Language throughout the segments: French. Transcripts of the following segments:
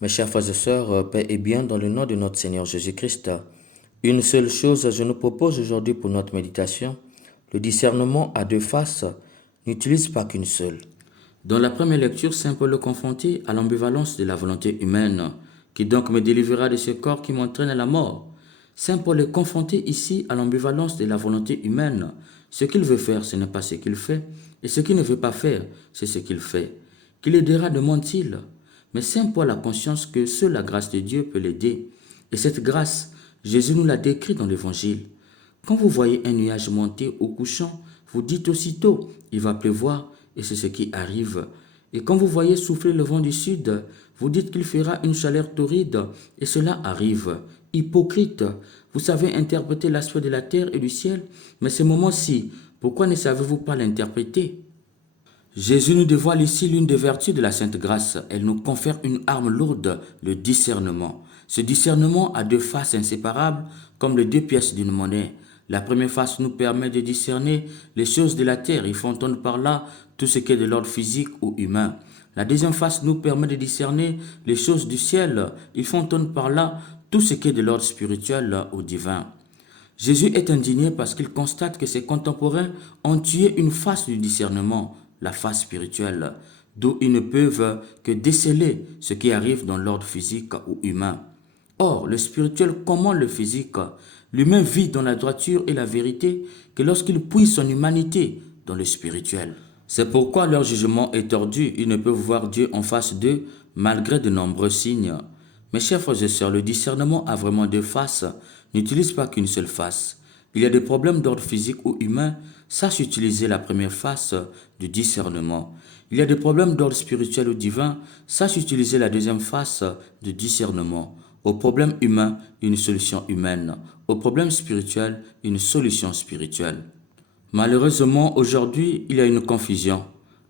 Mes chers frères et sœurs, paix et bien dans le nom de notre Seigneur Jésus-Christ. Une seule chose je nous propose aujourd'hui pour notre méditation. Le discernement à deux faces n'utilise pas qu'une seule. Dans la première lecture, Saint Paul est confronté à l'ambivalence de la volonté humaine, qui donc me délivrera de ce corps qui m'entraîne à la mort. Saint Paul est confronté ici à l'ambivalence de la volonté humaine. Ce qu'il veut faire, ce n'est pas ce qu'il fait, et ce qu'il ne veut pas faire, c'est ce qu'il fait. Qui l'aidera, demande-t-il? Mais Saint Paul a conscience que seule la grâce de Dieu peut l'aider. Et cette grâce, Jésus nous l'a décrit dans l'Évangile. Quand vous voyez un nuage monter au couchant, vous dites aussitôt, il va pleuvoir, et c'est ce qui arrive. Et quand vous voyez souffler le vent du sud, vous dites qu'il fera une chaleur torride, et cela arrive. Hypocrite, vous savez interpréter l'aspect de la terre et du ciel, mais ce moment-ci, pourquoi ne savez-vous pas l'interpréter? Jésus nous dévoile ici l'une des vertus de la Sainte Grâce. Elle nous confère une arme lourde, le discernement. Ce discernement a deux faces inséparables, comme les deux pièces d'une monnaie. La première face nous permet de discerner les choses de la terre. Il faut entendre par là tout ce qui est de l'ordre physique ou humain. La deuxième face nous permet de discerner les choses du ciel. Il faut entendre par là tout ce qui est de l'ordre spirituel ou divin. Jésus est indigné parce qu'il constate que ses contemporains ont tué une face du discernement, la face spirituelle, d'où ils ne peuvent que déceler ce qui arrive dans l'ordre physique ou humain. Or, le spirituel commande le physique. L'humain vit dans la droiture et la vérité que lorsqu'il puise son humanité dans le spirituel. C'est pourquoi leur jugement est tordu, ils ne peuvent voir Dieu en face d'eux malgré de nombreux signes. Mes chers frères et sœurs, le discernement a vraiment deux faces, n'utilise pas qu'une seule face. Il y a des problèmes d'ordre physique ou humain, sache utiliser la première face du discernement. Il y a des problèmes d'ordre spirituel ou divin, sache utiliser la deuxième face du discernement. Au problème humain, une solution humaine. Au problème spirituel, une solution spirituelle. Malheureusement, aujourd'hui, il y a une confusion.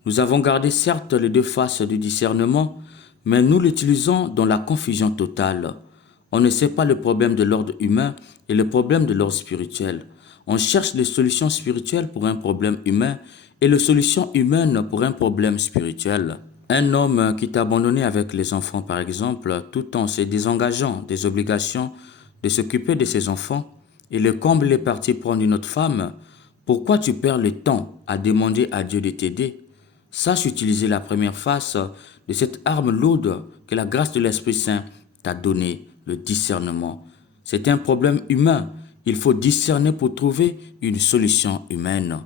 Nous avons gardé certes les deux faces du discernement, mais nous l'utilisons dans la confusion totale. On ne sait pas le problème de l'ordre humain et le problème de l'ordre spirituel. On cherche les solutions spirituelles pour un problème humain et les solutions humaines pour un problème spirituel. Un homme qui est abandonné avec les enfants, par exemple, tout en se désengageant des obligations de s'occuper de ses enfants, et le comble est parti prendre une autre femme, pourquoi tu perds le temps à demander à Dieu de t'aider? Sache utiliser la première face de cette arme lourde que la grâce de l'Esprit Saint t'a donnée, le discernement. C'est un problème humain. Il faut discerner pour trouver une solution humaine.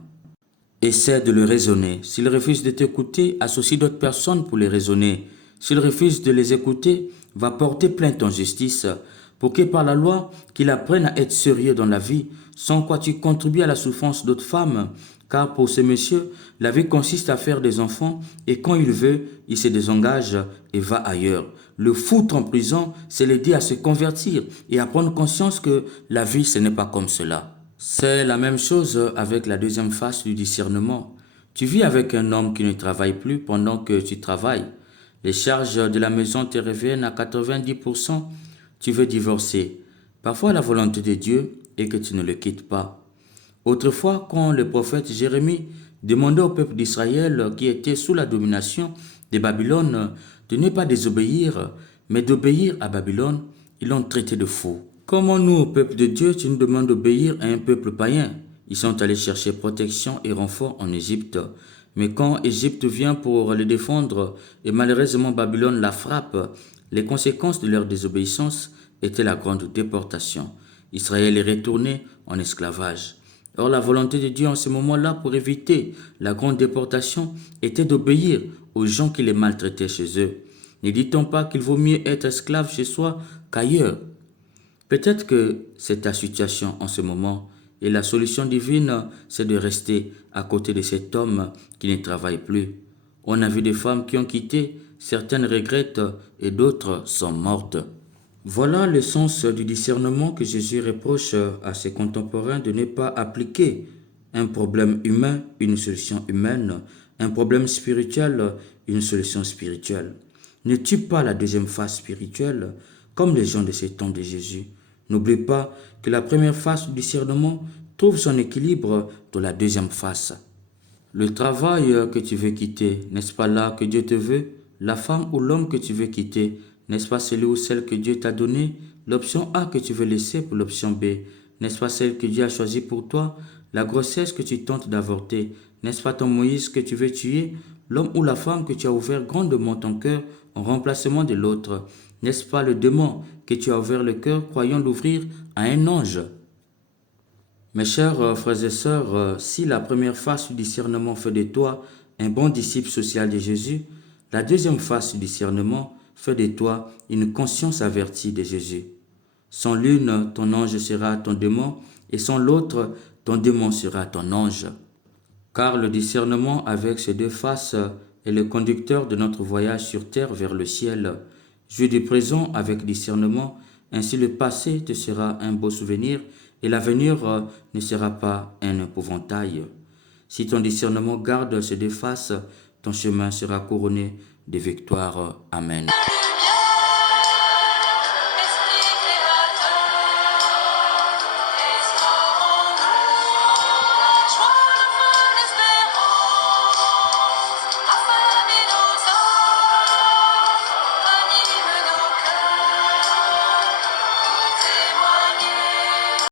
Essaie de le raisonner. S'il refuse de t'écouter, associe d'autres personnes pour les raisonner. S'il refuse de les écouter, va porter plainte en justice pour que par la loi, qu'il apprenne à être sérieux dans la vie, sans quoi tu contribues à la souffrance d'autres femmes. Car pour ce monsieur, la vie consiste à faire des enfants et quand il veut, il se désengage et va ailleurs. Le foutre en prison, c'est l'aider à se convertir et à prendre conscience que la vie, ce n'est pas comme cela. C'est la même chose avec la deuxième face du discernement. Tu vis avec un homme qui ne travaille plus pendant que tu travailles. Les charges de la maison te reviennent à 90%. Tu veux divorcer. Parfois, la volonté de Dieu est que tu ne le quittes pas. Autrefois, quand le prophète Jérémie demandait au peuple d'Israël qui était sous la domination de Babylone de ne pas désobéir, mais d'obéir à Babylone, ils l'ont traité de fou. Comment nous, au peuple de Dieu, tu nous demandes d'obéir à un peuple païen? Ils sont allés chercher protection et renfort en Égypte. Mais quand Égypte vient pour les défendre et malheureusement Babylone la frappe, les conséquences de leur désobéissance étaient la grande déportation. Israël est retourné en esclavage. Or, la volonté de Dieu en ce moment-là pour éviter la grande déportation était d'obéir aux gens qui les maltraitaient chez eux. Ne dit-on pas qu'il vaut mieux être esclave chez soi qu'ailleurs? Peut-être que c'est ta situation en ce moment et la solution divine, c'est de rester à côté de cet homme qui ne travaille plus. On a vu des femmes qui ont quitté, certaines regrettent et d'autres sont mortes. Voilà le sens du discernement que Jésus reproche à ses contemporains de ne pas appliquer. Un problème humain, une solution humaine. Un problème spirituel, une solution spirituelle. Ne tue pas la deuxième phase spirituelle comme les gens de ces temps de Jésus. N'oublie pas que la première phase du discernement trouve son équilibre dans la deuxième phase. Le travail que tu veux quitter, n'est-ce pas là que Dieu te veut? La femme ou l'homme que tu veux quitter, N'est-ce pas celui ou celle que Dieu t'a donné? L'option A que tu veux laisser pour l'option B. N'est-ce pas celle que Dieu a choisie pour toi? La grossesse que tu tentes d'avorter. N'est-ce pas ton Moïse que tu veux tuer? L'homme ou la femme que tu as ouvert grandement ton cœur en remplacement de l'autre. N'est-ce pas le démon que tu as ouvert le cœur croyant l'ouvrir à un ange? Mes chers frères et sœurs, si la première phase du discernement fait de toi un bon disciple social de Jésus, la deuxième phase du discernement fait de toi une conscience avertie de Jésus. Sans l'une, ton ange sera ton démon, et sans l'autre, ton démon sera ton ange. Car le discernement avec ses deux faces est le conducteur de notre voyage sur terre vers le ciel. Jouis du présent avec discernement, ainsi le passé te sera un beau souvenir et l'avenir ne sera pas un épouvantail. Si ton discernement garde ces deux faces, ton chemin sera couronné de victoire. Amen.